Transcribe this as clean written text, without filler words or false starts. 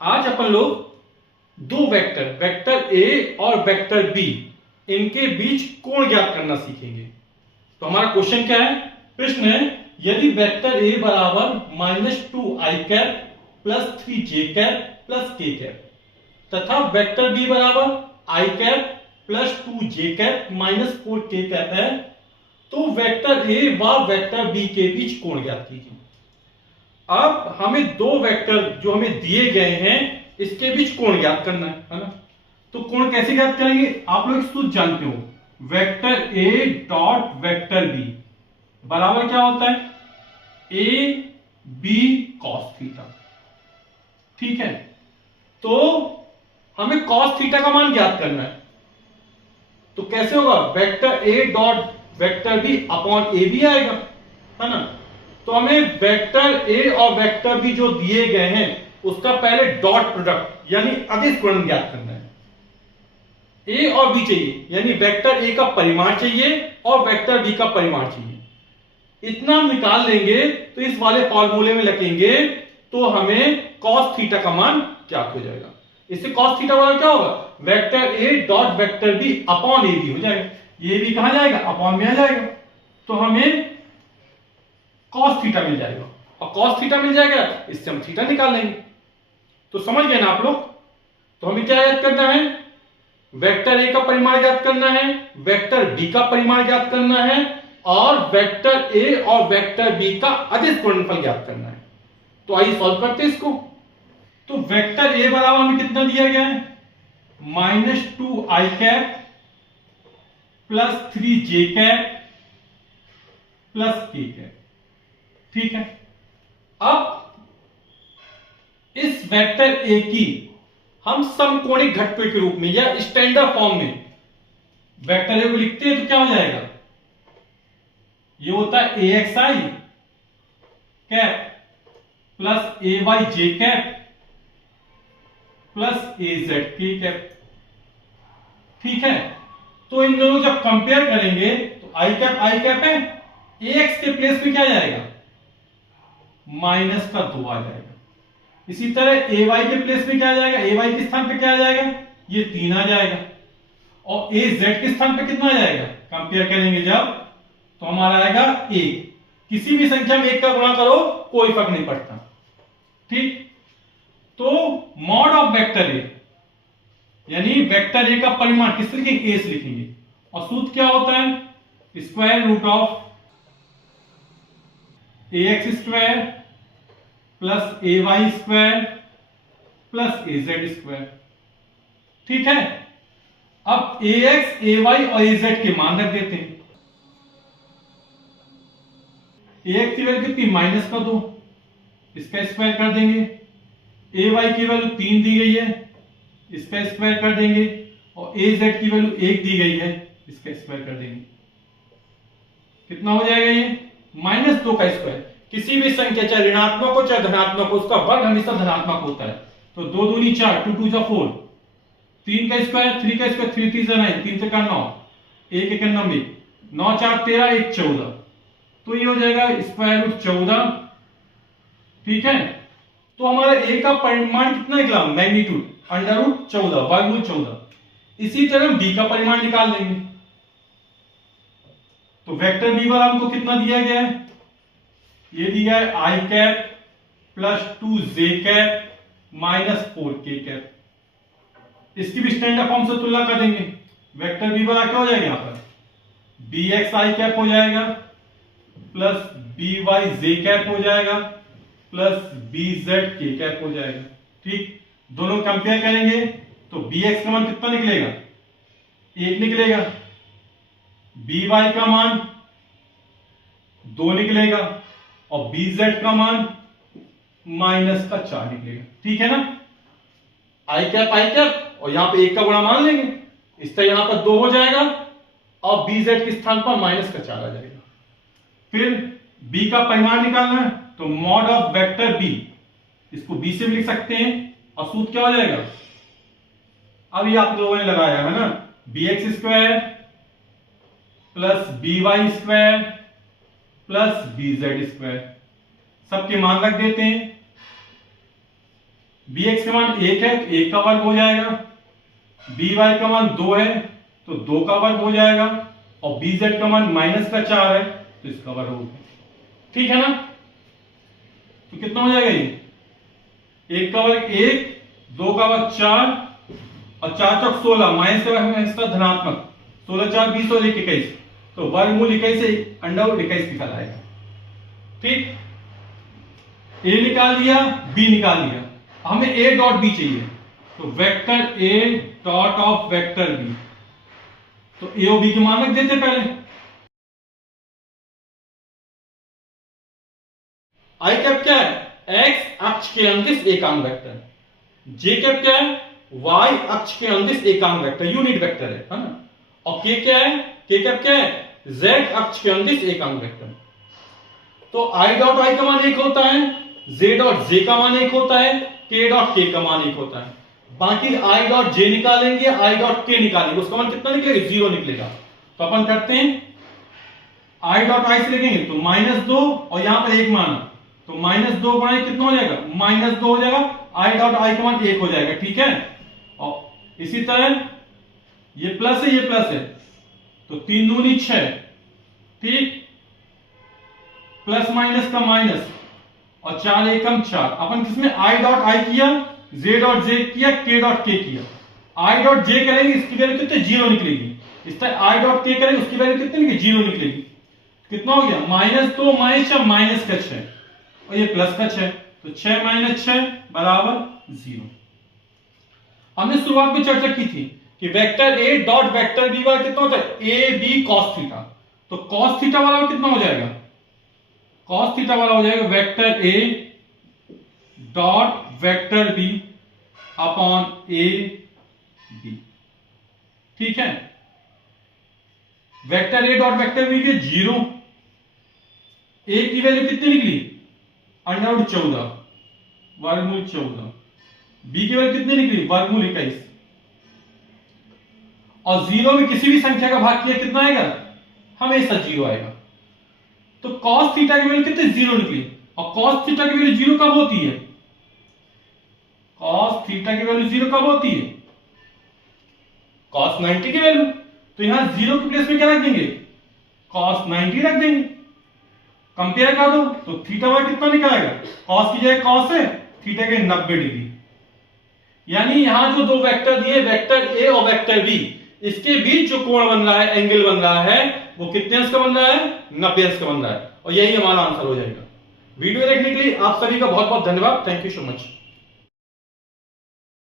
आज अपन लोग दो वेक्टर, वेक्टर ए और वेक्टर बी, इनके बीच कोण ज्ञात करना सीखेंगे। तो हमारा क्वेश्चन क्या है? प्रश्न है, यदि वेक्टर ए बराबर -2i plus 3j plus k तथा वेक्टर बी बराबर i plus 2j minus 4k है, तो वेक्टर ए व वेक्टर बी के बीच कोण ज्ञात कीजिए। अब हमें दो वेक्टर जो हमें दिए गए हैं इसके बीच कोण ज्ञात करना है ना। तो कोण कैसे ज्ञात करेंगे? आप लोग सूत्र जानते हो, vector A dot vector B बराबर क्या होता है? A B cos theta. ठीक है, तो हमें कॉस थीटा का मान ज्ञात करना है। तो कैसे होगा? Vector A dot vector B upon A B आएगा, है ना। तो हमें वेक्टर ए और वेक्टर बी जो दिए गए हैं उसका पहले डॉट प्रोडक्ट यानी अदिश गुणन ज्ञात करना है। ए और बी चाहिए, यानी वेक्टर ए का परिमाण चाहिए और वेक्टर बी का परिमाण चाहिए। इतना हम निकाल लेंगे तो इस वाले फॉर्मूले में लिखेंगे तो हमें cos थीटा का मान ज्ञात हो जाएगा। इससे cos थीटा बराबर क्या होगा? Vector A dot vector B upon A B हो जाएगा। ये भी कहां जाएगा? अपॉन में आ जाएगा। तो हमें cos थीटा मिल जाएगा, और cos थीटा मिल जाएगा इससे हम थीटा निकाल लेंगे। तो समझ गए ना आप लोग? तो हमें क्या याद करना है? वेक्टर ए का परिमाण ज्ञात करना है, वेक्टर बी का परिमाण ज्ञात करना है और वेक्टर ए और वेक्टर बी का अदिश गुणनफल ज्ञात करना है। तो आइए सॉल्व करते हैं इसको। तो वेक्टर ए बराबर हमें कितना दिया गया है? -2i plus 3j plus k। ठीक है, अब इस वेक्टर ए की हम समकोणिक घटकों के रूप में या स्टैंडर्ड फॉर्म में वेक्टर ए को लिखते हैं तो क्या हो जाएगा? ये होता है axi cap plus ayj cap plus azk cap. ठीक है, तो इन दोनों जब कंपेयर करेंगे तो i कैप है, ax के प्लेस में क्या जाएगा? -2 आ जाएगा। इसी तरह ay के प्लेस में क्या आ जाएगा? ay के स्थान पे क्या आ जाएगा? ये 3 आ जाएगा। और az के स्थान पे कितना आ जाएगा? कंपेयर करेंगे जब तो हमारा आएगा 1। किसी भी संख्या में 1 का गुणा करो कोई फर्क नहीं पड़ता। ठीक, तो मॉड ऑफ वेक्टर ए यानी वेक्टर ए का परिमाण किस लिखेंगे? ए से लिखेंगे। और सूत्र क्या होता है? Square root of ax square plus ay square plus az square. ठीक है, अब ax, ay और az के मान रख देते हैं। ax की वैल्यू कितनी? -2, इसका स्क्वायर कर देंगे। ay की वैल्यू 3 दी गई है, इसका स्क्वायर कर देंगे। और az की वैल्यू 1 दी गई है, इसका स्क्वायर कर देंगे। कितना हो जाएगा? ये -2 का स्क्वायर। किसी भी संख्या चाहे ऋणात्मक हो चाहे धनात्मक हो, उसका वर्ग हमेशा धनात्मक होता है। तो 2 दूनी 4, 2 2 4, 3 का स्क्वायर 3 का स्क्वायर 3 3 9, 3 3 9, 1 1 9, 9 4 13, 1 14। तो ये हो जाएगा स्क्वायर रूट 14। ठीक है, तो हमारा a का परिमाण कितना निकला? मैग्नीट्यूड √14, वर्गमूल 14। इसी तरह b का परिमाण निकाल लेंगे। तो वेक्टर बी वाला हमको कितना दिया गया है? ये दिया है i cap plus 2j cap minus 4k cap. इसकी भी स्टैंडर्ड फॉर्म से तुलना कर देंगे। वेक्टर बी वाला क्या हो जाएगा? यहां पर bxi कैप हो जाएगा प्लस byj कैप हो जाएगा प्लस bzk कैप हो जाएगा। ठीक, दोनों कंपेयर करेंगे तो bx का मान कितना निकलेगा? 1 निकलेगा, by का मान 2 निकलेगा और bz का मान -4 निकलेगा। ठीक है ना, i कैप और यहां पे 1 का गुणा मान लेंगे, इस तरह यहां पर 2 हो जाएगा और bz के स्थान पर -4 आ जाएगा। फिर b का परिमाण निकालना है तो मॉड ऑफ वेक्टर b, इसको b से भी लिख सकते हैं और सूत्र क्या हो जाएगा? अब ये आप लोगों ने लगाया है ना, bx square plus by square plus bz square. सबके मान रख देते हैं। bx का मान 1 है तो 1 का वर्ग हो जाएगा, by का मान 2 है तो 2 का वर्ग हो जाएगा, और bz का मान -4 है तो इसका वर्ग हो गया। ठीक है ना? तो कितना हो जाएगा ये? 1 का वर्ग 1, 2 का वर्ग 4 और 4 चौक 16, माइनस का इसका धनात्मक, 16 4 20 और 1 21, तो वर्गमूल 21 से अंडर 21 निकल आएगा। ठीक, ए निकाल लिया, बी निकाल लिया, हमें ए डॉट बी चाहिए, तो vector A dot of vector B, तो ए और बी के मान रख देते पहले। आई कैप क्या है? एक्स अक्ष के अंदिश एकांक वेक्टर। जे कैप क्या है? वाई अक्ष के अंदिश एकांक वेक्टर, यूनिट वेक्टर है ना? और के क्या है? के कैप क्या है? जेड अक्ष के अंदिश एकांक वेक्टर। तो आई डॉट आई का मान 1 होता है, जे डॉट जे का मान 1 होता है, के डॉट के का मान 1 होता है। बाकी आई डॉट जे निकालेंगे, आई डॉट के निकालेंगे, उसका मान कितना निकलेगा? 0 निकलेगा। तो अपन करते हैं, आई डॉट आई से लिखेंगे तो -2 और यहां पर 1 मान, तो -2 गुणा कितना हो जाएगा? -2 हो जाएगा, आई डॉट आई का मान 1 हो जाएगा। ठीक है, और इसी तरह ये प्लस है, ये प्लस है, तो 3 दूनी 6, ठीक, प्लस माइनस का माइनस और 4 एकम 4। अपन किसमें आई डॉट आई किया, जे डॉट जे किया, के डॉट के किया। आई डॉट जे करेंगे इसकी वैल्यू कितने? 0 निकलेगी। इस तरह आई डॉट के करेंगे उसकी वैल्यू कितनी निकलेगी? 0 निकलेगी। कितना हो गया? -2 -6 माइनस का 6 और ये प्लस का 6, तो 6 - 6 बराबर 0। हमने शुरुआत में चर्चा की थी कि vector A dot vector B वाला कितना होता है? A B cos theta. तो कॉस थीटा वाला कितना हो जाएगा? कॉस थीटा वाला हो जाएगा vector A dot vector B upon A B. ठीक है, vector A dot vector B के 0, ए की वैल्यू कितनी निकली? अंडर 14, वर्गमूल 14, बी की वैल्यू कितनी निकली? वर्गमूल 21, और 0 में किसी भी संख्या का भाग किया कितना आएगा? हमेशा 0 आएगा। तो cos थीटा की वैल्यू कितनी? 0 निकली। और cos थीटा की वैल्यू 0 कब होती है? cos थीटा की वैल्यू 0 कब होती है? cos 90 की वैल्यू। तो यहां 0 के प्लेस में क्या रख देंगे? cos 90 रख देंगे। कंपेयर कर दो तो थीटा वाला कितना निकल आएगा? cos की जगह cos है, थीटा के 90 डिग्री। यानी यहां जो दो वेक्टर दिए, वेक्टर ए और वेक्टर बी, इसके बीच जो कोण बन रहा है, एंगल बन रहा है, वो कितने अंश का बन रहा है? 90 अंश का बन रहा है। और यही हमारा आंसर हो जाएगा। वीडियो देखने के लिए आप सभी का बहुत बहुत धन्यवाद। Thank you so much.